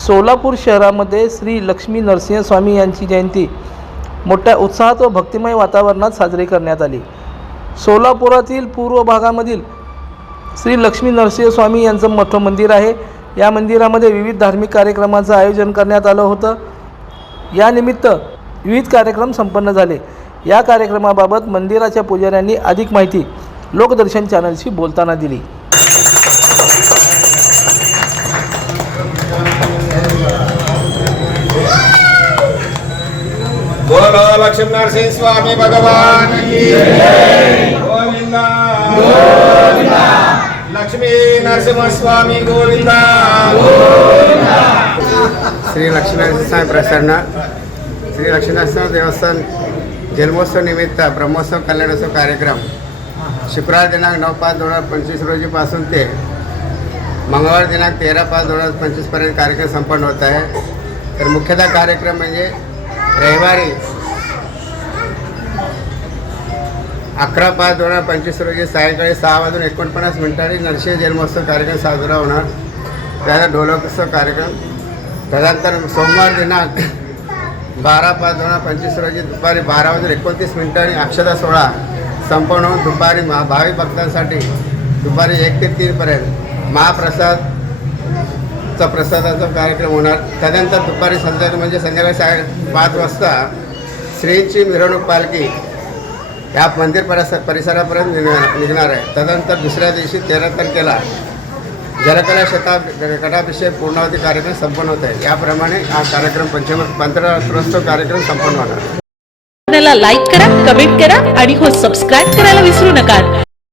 सोलापूर शहरामध्ये श्री लक्ष्मी नरसिंहस्वामी यांची जयंती. मोठ्या उत्साहात व भक्तिमय वातावरणात साजरी करण्यात आली. सोलापुरातील पूर्व भागामधील श्री लक्ष्मी नरसिंहस्वामी यांचं मोठं मंदिर आहे. या मंदिरामध्ये विविध धार्मिक कार्यक्रमाचं आयोजन करण्यात आलं होतं. यानिमित्त विविध कार्यक्रम संपन्न झाले. या कार्यक्रमाबाबत मंदिराच्या पुजाऱ्यांनी अधिक माहिती लोकदर्शन चॅनलशी बोलताना दिली. बोलो लक्ष्मी नरसिंह स्वामी भगवान की गोविंदा। लक्ष्मी नरसिंह स्वामी गोविंदा। श्री लक्ष्मीनरसिंह प्रसन्न श्री लक्ष्मीनारायण देवस्थान जन्मोत्सव निमित्त ब्रह्मोत्सव कल्याणोत्सव कार्यक्रम शुक्रवार दिनांक नऊ पाच दोन हजार पंचवीस रोजीपासून ते मंगळवार दिनांक तेरा पाच दोन हजार पंचवीसपर्यंत कार्यक्रम संपन्न होत आहे. तर मुख्यतः कार्यक्रम म्हणजे रविवारी अकरा पाच दोन हजार पंचवीस रोजी सायंकाळी सहा वाजून एकोणपन्नास मिनिटांनी नरसिंह जन्मोत्सव कार्यक्रम साजरा होणार. त्याला ढोलकोत्सव कार्यक्रम त्यानंतर सोमवार दिनांक बारा पाच दोन हजार पंचवीस रोजी दुपारी बारा वाजून एकोणतीस मिनिटांनी अक्षता सोहळा संपन्न होऊन दुपारी महा भावी भक्तांसाठी दुपारी एक ते तीनपर्यंत महाप्रसादचा प्रसादाचा कार्यक्रम होणार. त्यानंतर दुपारी संध्याकाळी म्हणजे संध्याकाळी साडे पाच वाजता श्रींची मिरवणूक पालखी या मंदिर परिसर परिसरापर्यंत निघणार निघणार आहे. तदनंतर दुसऱ्या दिवशी तेरा तारखेला जलकला शता गटाभिषेक पूर्णावधी कार्यक्रम संपन्न होत आहे. याप्रमाणे हा कार्यक्रम पंचम पंधरात्रोत्सव कार्यक्रम संपन्न होणार. चॅनलला लाईक करा कमेंट करा आणि हो सबस्क्राईब करायला विसरू नका.